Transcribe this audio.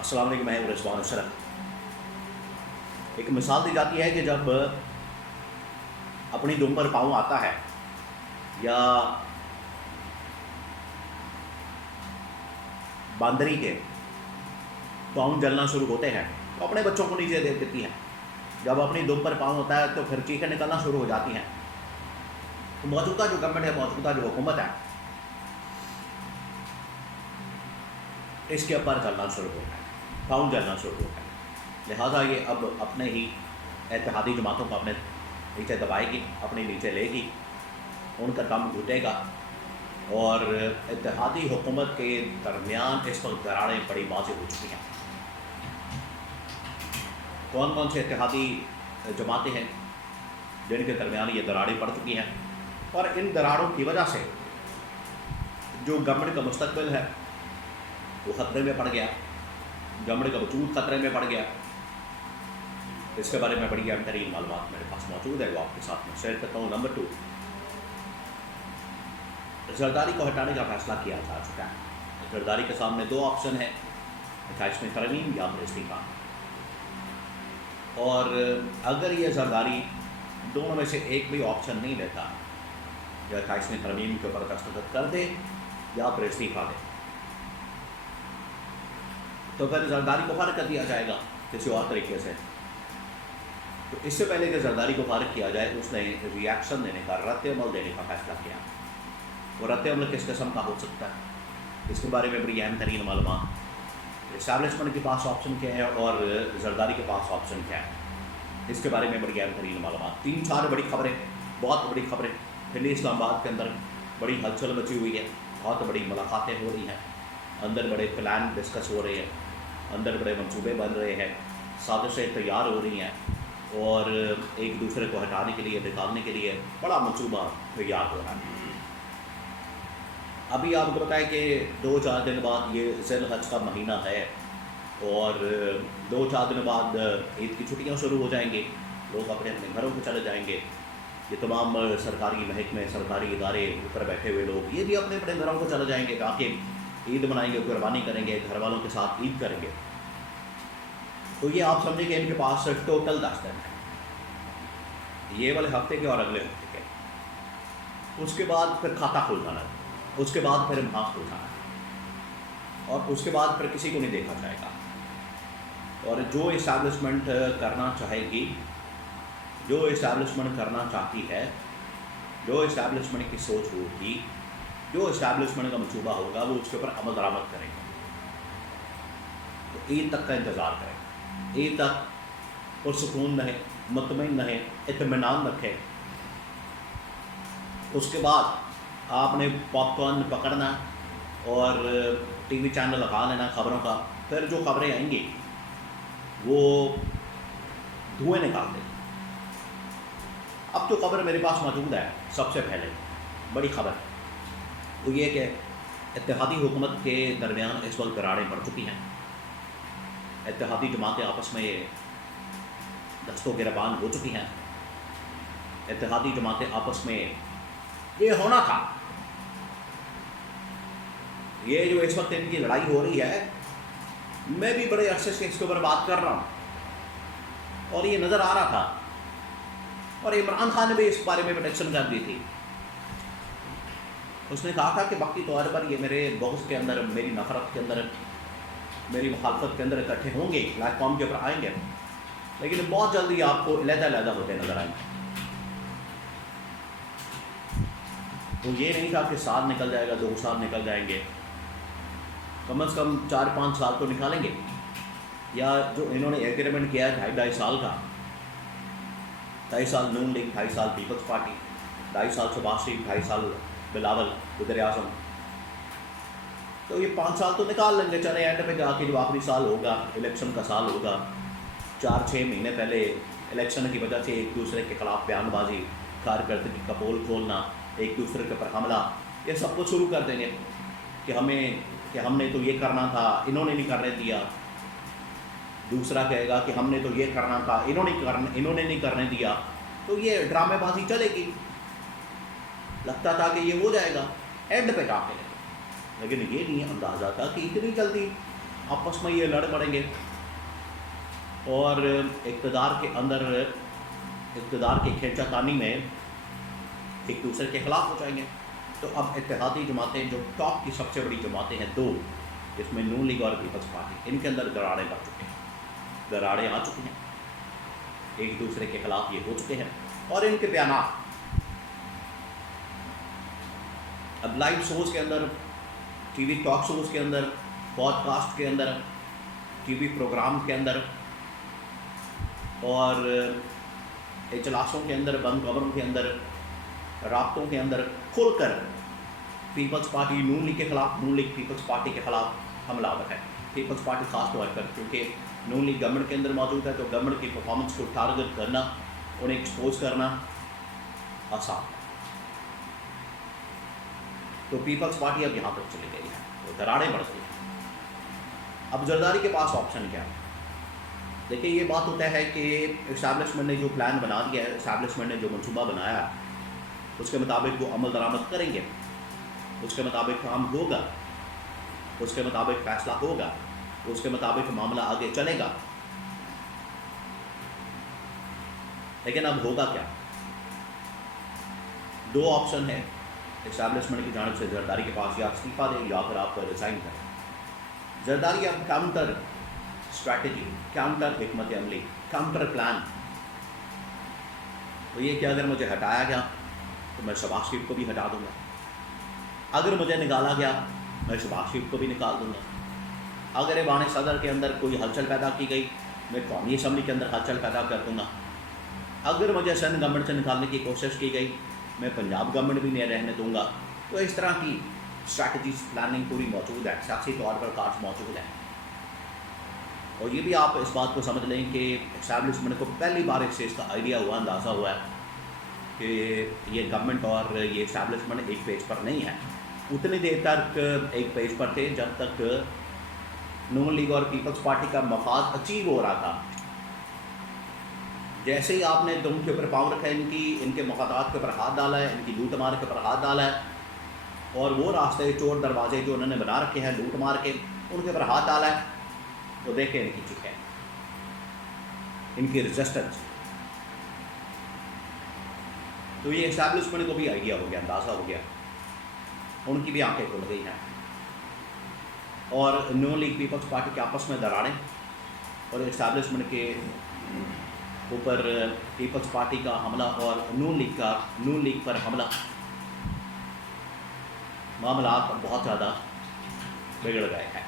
अस्सलाम वालेकुम, मैं रिजवान अशरफ। एक मिसाल दी जाती है कि जब अपनी दुम पर पाँव आता है या बांदरी के पाँव जलना शुरू होते हैं तो अपने बच्चों को नीचे दे देती है। जब अपनी दुम पर पाँव होता है तो फिर चीखें निकलना शुरू हो जाती हैं। तो मौजूदा जो गवर्नमेंट है, मौजूदा जो हुकूमत है, इसके ऊपर जलना शुरू हो गया, पाँव जलना शुरू हो गया। लिहाजा ये अब अपने ही इत्तेहादी जमातों को अपने नीचे दबाएगी, अपने नीचे लेगी, उनका दम घुटेगा और इत्तेहादी हुकूमत के दरमियान इस वक्त दरारें बड़ी वाज़ेह हो चुकी हैं। कौन कौन से इत्तेहादी जमातें हैं जिनके दरमियान ये दरारें पड़ चुकी हैं, और इन दरारों की वजह से जो गवर्नमेंट का मुस्तकबिल है वो ख़तरे में पड़ गया, गवर्नमेंट का वजूद ख़तरे में पड़ गया। इसके बारे में बड़ी अहम तरीन मालूमात मेरे पास मौजूद है, वो आपके साथ में शेयर करता हूँ। नंबर 2, जरदारी को हटाने का फैसला किया जा चुका है। जरदारी के सामने दो ऑप्शन है, 28वें तरमीम या फिर इस्तीफा। और अगर ये जरदारी दोनों में से एक भी ऑप्शन नहीं लेता, या 28वें तरमीम के ऊपर दस्तखत कर दे या फिर इस्तीफा दे, तो फिर जरदारी को फारिग कर दिया जाएगा किसी और तरीके से। तो इससे पहले कि जरदारी को फारिग किया जाए, उसने रिएक्शन देने का, रद्द-ए-अमल देने का फैसला किया। वो रद्द-ए-अमल किस किस्म का हो सकता है, इसके बारे में बड़ी अहम तरीन मालूमात। इस्टेब्लिशमेंट के पास ऑप्शन क्या है और जरदारी के पास ऑप्शन क्या है, इसके बारे में बड़ी अहम तरीन मालूमात। 3-4 बड़ी खबरें, बहुत बड़ी खबरें दिल्ली इस्लामाबाद के अंदर बड़ी हलचल मची हुई है, बहुत बड़ी मुलाकातें हो रही हैं, अंदर बड़े प्लान डिस्कस हो रहे हैं, अंदर बड़े मंसूबे बन रहे हैं, साजिशें तैयार हो रही हैं और एक दूसरे को हटाने के लिए, निकालने के लिए बड़ा मंसूबा तैयार हो रहा है। अभी आपको बताएं कि 2-4 दिन बाद ये ज़िल-हज का महीना है और 2-4 दिन बाद ईद की छुट्टियां शुरू हो जाएंगी, लोग अपने अपने घरों को चले जाएंगे। ये तमाम सरकारी महकमे, सरकारी इदारे, ऊपर बैठे हुए लोग, ये भी अपने अपने घरों को चले जाएंगे, ताकि ईद मनाएंगे, कुर्बानी करेंगे, घर वालों के साथ ईद करेंगे। तो ये आप समझें कि इनके पास टोटल 10 दिन है, ये वाले हफ्ते के और अगले हफ्ते के। उसके बाद फिर खाता खुल जाना है, उसके बाद फिर माफ खुल जाना है, और उसके बाद फिर किसी को नहीं देखा जाएगा। और जो इस्टेब्लिशमेंट करना चाहेगी, जो इस्टेब्लिशमेंट करना चाहती है, जो इस्टेब्लिशमेंट की सोच होगी, जो इस्टेब्लिशमेंट का मंसूबा होगा, वो उसके ऊपर अमल दरामद करेंगे। तो ईद तक का इंतज़ार करें, ईद तक पुरसुकून रहें, मुतमईन रहें, इत्मीनान रखें। उसके बाद आपने पॉपकॉर्न पकड़ना और टीवी चैनल लगा लेना खबरों का। फिर जो खबरें आएंगी वो धुएँ निकाल देंगी। अब जो खबर मेरे पास मौजूद है, सबसे पहले बड़ी खबर तो ये कि इत्तेहादी हुकूमत के दरमियान इस वक्त दरारें बढ़ चुकी हैं। इत्तेहादी जमातें आपस में दस्तों गिरबान हो चुकी हैं। इत्तेहादी जमातें आपस में, ये होना था, ये जो इस वक्त इनकी लड़ाई हो रही है, मैं भी बड़े अरसे से इसके ऊपर बात कर रहा हूँ और ये नज़र आ रहा था, और इमरान खान ने भी इस बारे में प्रोटेक्शन कर दी थी। उसने कहा था कि वक्ती तौर पर ये मेरे बग़्ज़ के अंदर, मेरी नफ़रत के अंदर, मेरी मुखालफत के अंदर इकट्ठे होंगे, प्लेटफॉर्म के ऊपर आएंगे, लेकिन बहुत जल्दी आपको अलग-अलग होते नज़र आएंगे। तो ये नहीं था कि साल निकल जाएगा, 2 साल निकल जाएंगे, कम से कम 4-5 साल तो निकालेंगे। या जो इन्होंने एग्रीमेंट किया है 2.5 साल का, 2.5 साल नून लीग, 2.5 साल पीपल्स पार्टी, 2.5 साल शहबाज शरीफ, 2.5 साल बिलावल वज़ीर-ए-आज़म, तो ये 5 साल तो निकाल लेंगे। चले एंड पे जाके जो आखिरी साल होगा, इलेक्शन का साल होगा, 4-6 महीने पहले इलेक्शन की वजह से एक दूसरे के ख़िलाफ़ बयानबाजी, कारकर्दगी का पोल खोलना, एक दूसरे के ऊपर हमला, ये सब कुछ शुरू कर देंगे कि हमने तो ये करना था, इन्होंने नहीं करने दिया। दूसरा कहेगा कि हमने तो ये करना था, इन्होंने नहीं करने दिया। तो ये ड्रामेबाजी चलेगी। लगता था कि ये हो जाएगा एंड पे जाके, लेकिन ये नहीं अंदाज़ा था कि इतनी जल्दी आपस में ये लड़ पड़ेंगे और इक़्तिदार के खींचातानी में एक दूसरे के ख़िलाफ़ हो जाएंगे। तो अब इत्तेहादी जमातें जो टॉप की सबसे बड़ी जमातें हैं दो, इसमें नून लीग और पीपल्स पार्टी, इनके अंदर दरारें लग चुके हैं, दरारें आ चुकी हैं, एक दूसरे के ख़िलाफ़ ये हो चुके हैं। और इनके बयान अब लाइव शोज़ के अंदर, टीवी टॉक शोज़ के अंदर, पॉडकास्ट के अंदर, टीवी प्रोग्राम के अंदर और इजलासों के अंदर, बंद कमरों के अंदर, राब्तों के अंदर खुलकर पीपल्स पार्टी नून लीग के ख़िलाफ़, नून लीग पीपल्स पार्टी के ख़िलाफ़ हमलावर है। पीपल्स पार्टी ख़ास तौर पर क्योंकि नून लीग गवर्नमेंट के अंदर मौजूद है, तो गवर्नमेंट की परफॉर्मेंस को टारगेट करना, उन्हें एक्सपोज करना आसान है। तो पीपल्स पार्टी अब यहाँ तक चली गई है, तो दरारें बढ़ गई हैं। अब जरदारी के पास ऑप्शन क्या है? देखिए, ये बात होता है कि इस्टेब्लिशमेंट ने जो प्लान बना दिया है, इस्टेब्लिशमेंट ने जो मनसूबा बनाया, उसके मुताबिक वो अमल दरामद करेंगे, उसके मुताबिक काम होगा, उसके मुताबिक फ़ैसला होगा, उसके मुताबिक मामला आगे चलेगा। लेकिन अब होगा क्या? दो ऑप्शन है इस्टेब्लिशमेंट की जानिब से जरदारी के पास, या इस्तीफ़ा दें या फिर आप रिज़ाइन करें। जरदारी अब काउंटर स्ट्रैटेजी, काउंटर हिकमत अमली, काउंटर प्लान, तो ये कि अगर मुझे हटाया गया तो मैं शहबाज शरीफ को भी हटा दूंगा, अगर मुझे निकाला गया मैं शहबाज शरीफ को भी निकाल दूंगा, अगर ऐवान सदर के अंदर कोई हलचल पैदा की गई मैं कौमी असम्बली के अंदर हलचल पैदा कर दूंगा, अगर मुझे सिंध गवर्नमेंट से निकालने की कोशिश की गई मैं पंजाब गवर्नमेंट भी नहीं रहने दूंगा। तो इस तरह की स्ट्रैटेजीज, प्लानिंग पूरी मौजूद है, सियासी तौर पर कार्ड्स मौजूद हैं। और ये भी आप इस बात को समझ लें कि इस्टेब्लिशमेंट को पहली बार इससे इसका आइडिया हुआ, अंदाज़ा हुआ है कि ये गवर्नमेंट और ये इस्टेब्लिशमेंट एक पेज पर नहीं है। उतनी देर तक एक पेज पर थे जब तक नून लीग और पीपल्स पार्टी का मफाद अचीव हो रहा था। जैसे ही आपने दुम के ऊपर पाँव रखा है, इनके मफादात के ऊपर हाथ डाला है, इनकी लूट मार के ऊपर हाथ डाला है, और वो रास्ते चोर दरवाजे जो उन्होंने बना रखे हैं लूट मार के, उनके ऊपर हाथ डाला है, तो देखें इनकी चीखें, इनकी रेजिस्टेंस। तो ये इस्टेब्लिशमेंट को भी आइडिया हो गया, अंदाज़ा हो गया, उनकी भी आंखें खुल गई हैं। और नून लीग पीपल्स पार्टी के आपस में दरारें और इस्टेब्लिशमेंट के ऊपर पीपल्स पार्टी का हमला और नून लीग पर हमला, मामला बहुत ज़्यादा बिगड़ गए हैं।